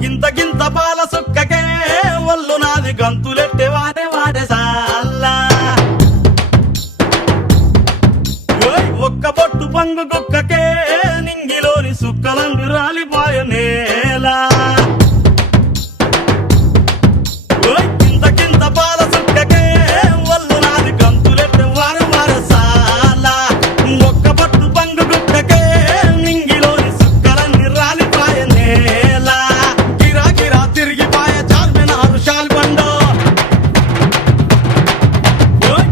గింత గింత పాల సుక్కకే ఒళ్ళు నాది గంతులెట్టే వాడే వాడే సాల్లా ఒక్క పొట్టు పంగు కుక్కకే నింగిలోని సుక్కలందు రాలిపోయ నేలా గింత గింత పాల సుక్కకే ఒళ్ళు నాది గంతులెట్టే వాడే వాడే సాల్లా ఒక్క పొట్టు పంగు కుక్కకే నింగిలోని సుక్కలన్నీ రాలిపోయ నేలా గిరా గిరా తిరిగిపోయ చార్మినారు షాల్బండో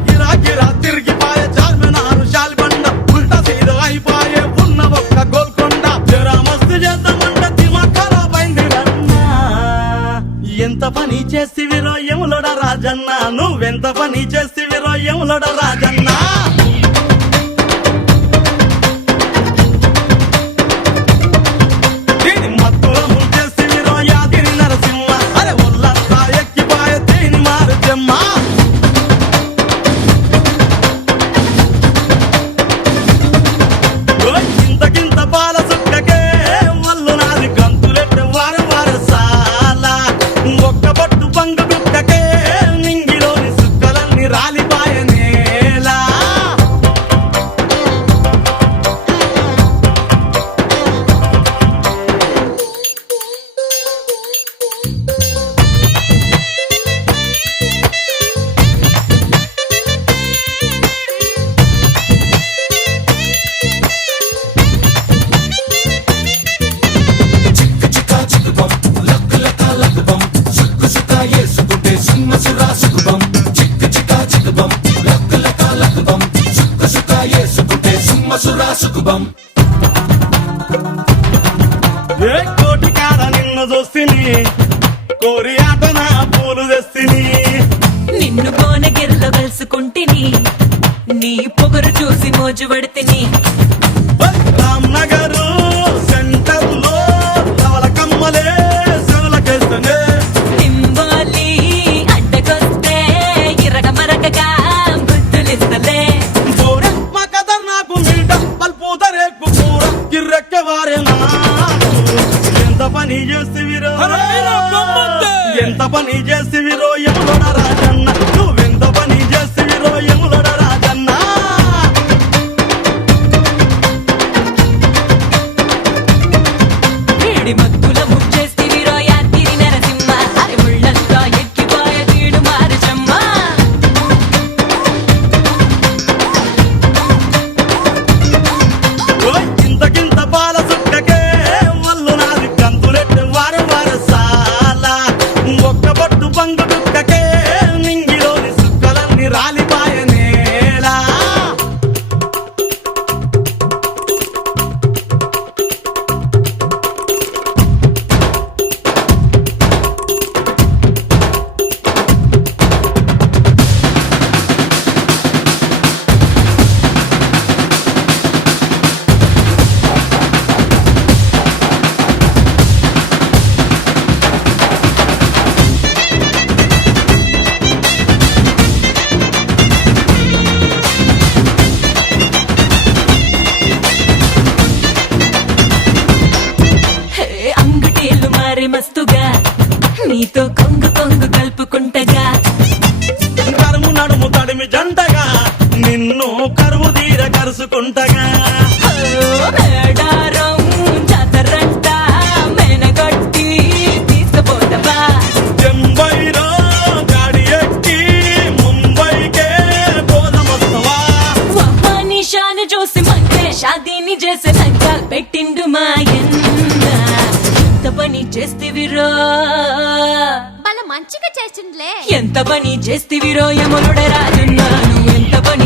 గిరా గిరా తిరిగిపోయ చార్మినారు షాల్బండ ఉల్టా సీదా అయిపోయే ఉన్న ఒక్క గోల్కొండ జరా మస్తు చేద్దామంటే దిమాగ్ ఖరాబ్ అయింది రన్నా ఎంత పని చేస్తివిరో యములోడ రాజన్న నువ్వెంత పని చేస్తివిరో యములోడ రాజన్న దీని మత్తుల ముంచేస్తివిరో యాదిరి నరసింహ అరే ఒళ్ళంతా ఎక్కిపాయ దీని మారు జమ్మ గింత గింత పాల సుక్కకే ఒళ్ళు నాది గంతులెట్టే వారం వార సాలా ఒక్క పట్టు పంగు గుక్కకే నింగిలోని సుక్కలన్నీ రాలిపాయ నేలా ఏ కోటి కాడ నిన్ను చూస్తిని కోరి ఆట నా పూలు తెస్తిని నిన్ను కోనగిరిలో కలుసుకుంటిని నీ పొగరు చూసి మోజు పడితిని రామ్ నగరు సెంటర్ లో రవల కమ్మలే సెవలకేస్తనే తింబాలి అడ్డకొస్తే ఇరగ మరగగా బుద్ధులిస్తలే బోర మా కదర్ నాకు మీట పల్పూత రేకు కూర కిర్రెక్కే వారేనా ఎంత పని చేస్తివిరో ఎంత పని చేస్తివిరో యములోడ రాజన్న నువ్వెంత పని చేస్తివిరో యములోడ రాజన్న వేడి మత్తుల ముచ్చేస్తివిరో యాదిరి నరసింహ అరే ముళ్ళంతా ఎక్కిపోయ తీడు మారుచమ్మ గింత గింత పాల సుక్కకే ఒళ్ళు నాది గంతులెట్టే వారం వార సాలా ఒక్క పట్టు పంగు కుక్కకే నింగిలోని సుక్కలన్నీ రాలిపాయ నేలా హే, అంగుటీలు మారి మస్తుగా నీతో కొంగు కొంగు కలుపుకుంటగా కరుము నడుము తడిమి జంటగా నిన్ను కరువు తీర కరుసుకుంటగా మేడారం జాతరంట మెనగొట్టి తీసుకుపోతావా చెంబైలో గాడి ఎక్కి ముంబైకే పోదమొస్తవా వవ్వా నిషాను చూసి మంటే షాదీని చేసి లంకాలు పెట్టిండు మాయన్న ఎంత పని చేస్తివిరో వాళ్ళ మంచిగా చేసిండ్లే ఎంత పని చేస్తివిరో యములుడ రాజున్నా నువ్వు ఎంత పని